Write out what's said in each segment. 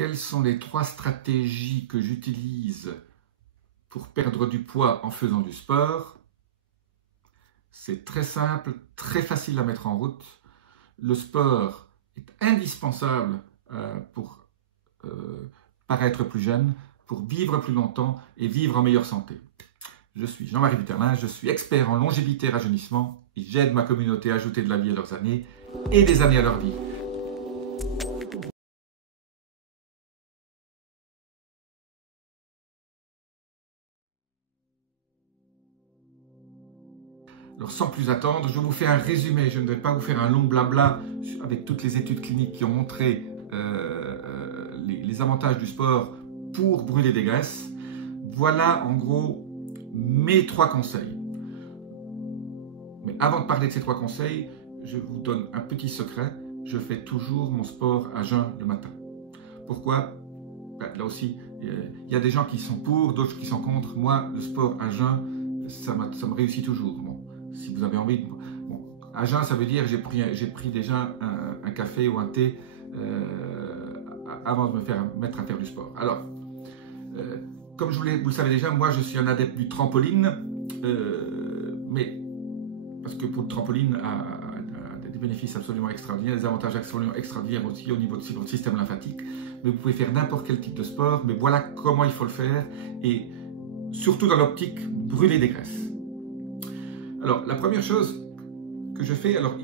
quelles sont les 3 stratégies que j'utilise pour perdre du poids en faisant du sport? C'est très simple, très facile à mettre en route. Le sport est indispensable pour paraître plus jeune, pour vivre plus longtemps et vivre en meilleure santé. Je suis Jean-Marie Buterlin, je suis expert en longévité et rajeunissement et j'aide ma communauté à ajouter de la vie à leurs années et des années à leur vie. Alors sans plus attendre, je vous fais un résumé, je ne vais pas vous faire un long blabla avec toutes les études cliniques qui ont montré les avantages du sport pour brûler des graisses. Voilà en gros mes 3 conseils. Mais avant de parler de ces 3 conseils, je vous donne un petit secret, je fais toujours mon sport à jeun le matin. Pourquoi? Là aussi, il y a des gens qui sont pour, d'autres qui sont contre. Moi, le sport à jeun, ça me réussit toujours. Bon, si vous avez envie de... Bon, à jeun, ça veut dire j'ai pris déjà un café ou un thé avant de mettre à faire du sport. Alors, comme vous le savez déjà, moi je suis un adepte du trampoline, mais parce que pour le trampoline a des bénéfices absolument extraordinaires, des avantages absolument extraordinaires aussi au niveau de votre système lymphatique. Mais vous pouvez faire n'importe quel type de sport, mais voilà comment il faut le faire, et surtout dans l'optique brûler des graisses. Alors la première chose que je fais, alors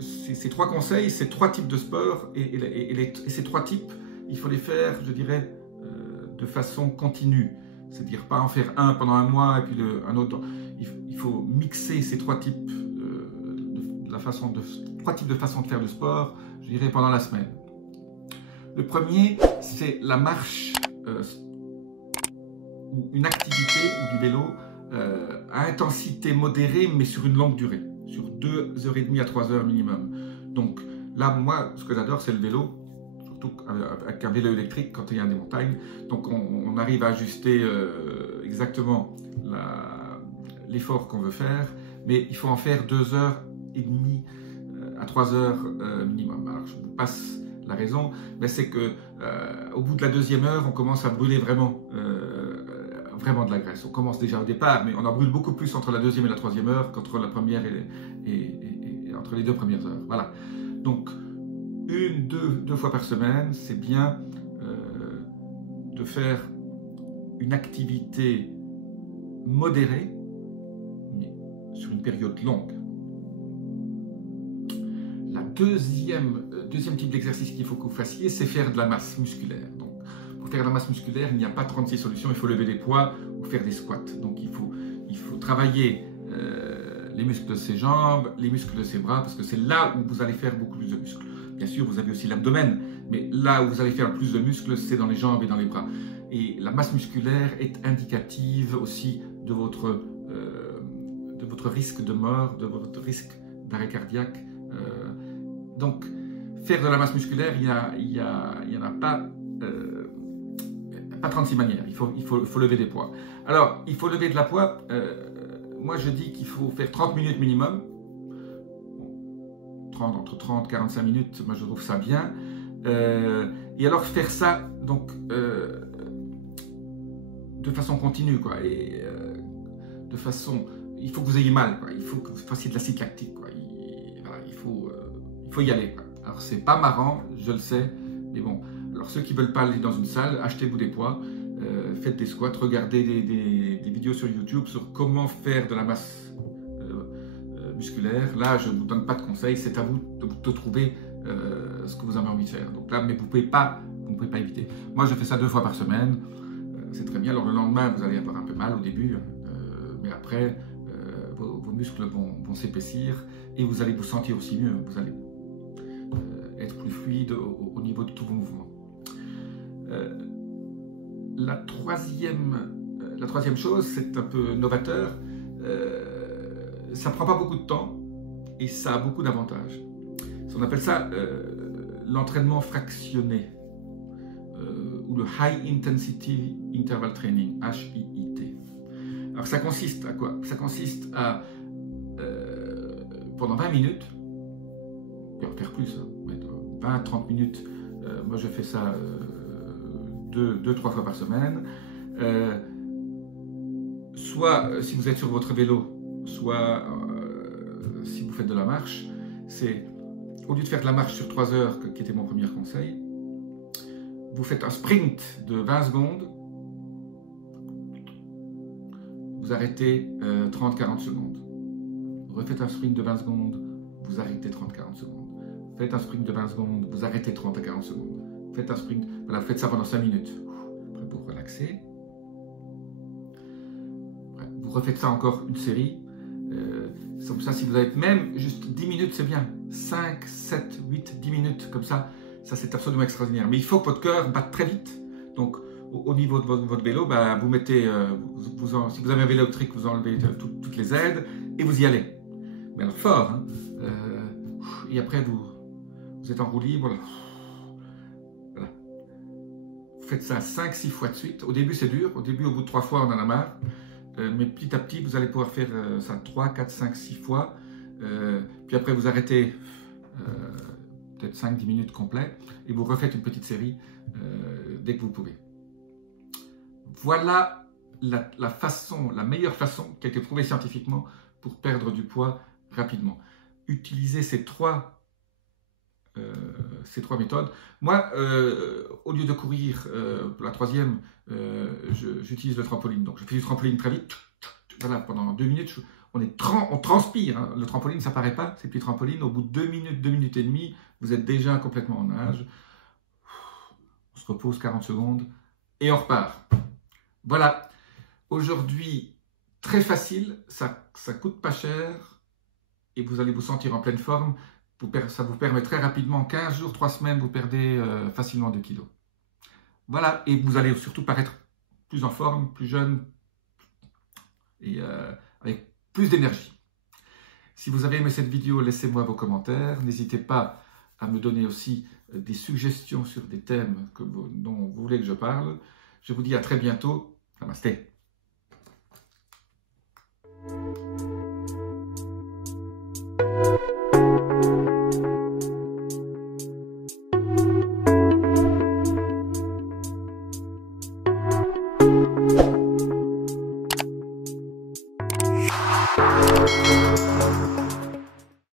ces 3 conseils, ces 3 types de sport, et ces 3 types, il faut les faire, je dirais, de façon continue. C'est-à-dire pas en faire un pendant un mois et puis un autre. Il faut mixer ces 3 types, 3 types de façons de faire du sport, je dirais, pendant la semaine. Le premier, c'est la marche ou une activité ou du vélo à intensité modérée mais sur une longue durée, sur 2h30 à 3h minimum. Donc là, moi, ce que j'adore, c'est le vélo, surtout avec un vélo électrique quand il y a des montagnes. Donc on arrive à ajuster exactement l'effort qu'on veut faire, mais il faut en faire 2h30 à 3h minimum. Alors je vous passe la raison, c'est que au bout de la 2e heure, on commence à brûler vraiment de la graisse. On commence déjà au départ, mais on en brûle beaucoup plus entre la 2e et la 3e heure qu'entre la première et entre les 2 premières heures. Voilà. Donc, 1-2 fois par semaine, c'est bien de faire une activité modérée, mais sur une période longue. La deuxième type d'exercice qu'il faut que vous fassiez, c'est faire de la masse musculaire. Donc, pour faire de la masse musculaire, il n'y a pas 36 solutions, il faut lever des poids ou faire des squats. Donc il faut travailler les muscles de ses jambes, les muscles de ses bras, parce que c'est là où vous allez faire beaucoup plus de muscles. Bien sûr, vous avez aussi l'abdomen, mais là où vous allez faire le plus de muscles, c'est dans les jambes et dans les bras. Et la masse musculaire est indicative aussi de votre risque de mort, de votre risque d'arrêt cardiaque. Donc, faire de la masse musculaire, il y en a pas 36 manières. Il faut lever des poids. Alors, il faut lever de la poids. Moi, je dis qu'il faut faire 30 minutes minimum. Entre 30 et 45 minutes, moi, je trouve ça bien. Et alors, faire ça, donc, de façon continue, quoi. Et de façon... Il faut que vous ayez mal, quoi. Il faut que vous fassiez de l'acide lactique, quoi. Voilà, il faut y aller, quoi. Alors, c'est pas marrant, je le sais, mais bon. Alors, ceux qui ne veulent pas aller dans une salle, achetez-vous des poids, faites des squats, regardez des vidéos sur YouTube sur comment faire de la masse musculaire. Là, je ne vous donne pas de conseils, c'est à vous de trouver ce que vous avez envie de faire. Donc là, mais vous ne pouvez pas éviter. Moi, je fais ça 2 fois par semaine, c'est très bien. Alors, le lendemain, vous allez avoir un peu mal au début, mais après, vos muscles vont s'épaissir et vous allez vous sentir aussi mieux. Vous allez être plus fluide au niveau de tous vos mouvements. La troisième chose, c'est un peu novateur, ça ne prend pas beaucoup de temps et ça a beaucoup d'avantages. On appelle ça l'entraînement fractionné ou le High Intensity Interval Training, HIIT. Alors ça consiste à quoi? Ça consiste à, pendant 20 minutes, et en faire plus, 20-30 minutes, moi je fais ça 2-3 fois par semaine. Soit si vous êtes sur votre vélo, soit si vous faites de la marche, c'est au lieu de faire de la marche sur 3 heures, qui était mon premier conseil, vous faites un sprint de 20 secondes, vous arrêtez 30-40 secondes. Vous refaites un sprint de 20 secondes, vous arrêtez 30-40 secondes. Faites un sprint de 20 secondes, vous arrêtez 30 à 40 secondes. Faites un sprint, voilà, vous faites ça pendant 5 minutes. Après, vous relaxez. Vous refaites ça encore une série. Comme ça, si vous avez même juste 10 minutes, c'est bien. 5, 7, 8, 10 minutes, comme ça c'est absolument extraordinaire. Mais il faut que votre cœur batte très vite. Donc, au niveau de votre vélo, vous mettez, si vous avez un vélo électrique, vous enlevez toutes les aides et vous y allez. Mais alors fort, hein. Et après vous êtes en roue libre. Voilà. Vous faites ça 5-6 fois de suite. Au début, c'est dur. Au début, au bout de 3 fois, on en a marre. Mais petit à petit, vous allez pouvoir faire ça 3, 4, 5, 6 fois. Puis après, vous arrêtez peut-être 5-10 minutes complets et vous refaites une petite série dès que vous pouvez. Voilà la meilleure façon qui a été prouvée scientifiquement pour perdre du poids rapidement. Utilisez ces trois méthodes. Moi, au lieu de courir, pour la troisième, j'utilise le trampoline. Donc, je fais du trampoline très vite. Voilà, pendant 2 minutes, on transpire. Hein. Le trampoline, ça paraît pas, ces petits trampolines. Au bout de 2 minutes, 2 minutes et demie, vous êtes déjà complètement en nage. On se repose 40 secondes et on repart. Voilà. Aujourd'hui, très facile, ça coûte pas cher et vous allez vous sentir en pleine forme. Ça vous permet très rapidement, 15 jours, 3 semaines, vous perdez facilement 2 kilos. Voilà, et vous allez surtout paraître plus en forme, plus jeune et avec plus d'énergie. Si vous avez aimé cette vidéo, laissez-moi vos commentaires. N'hésitez pas à me donner aussi des suggestions sur des thèmes dont vous voulez que je parle. Je vous dis à très bientôt. Namasté.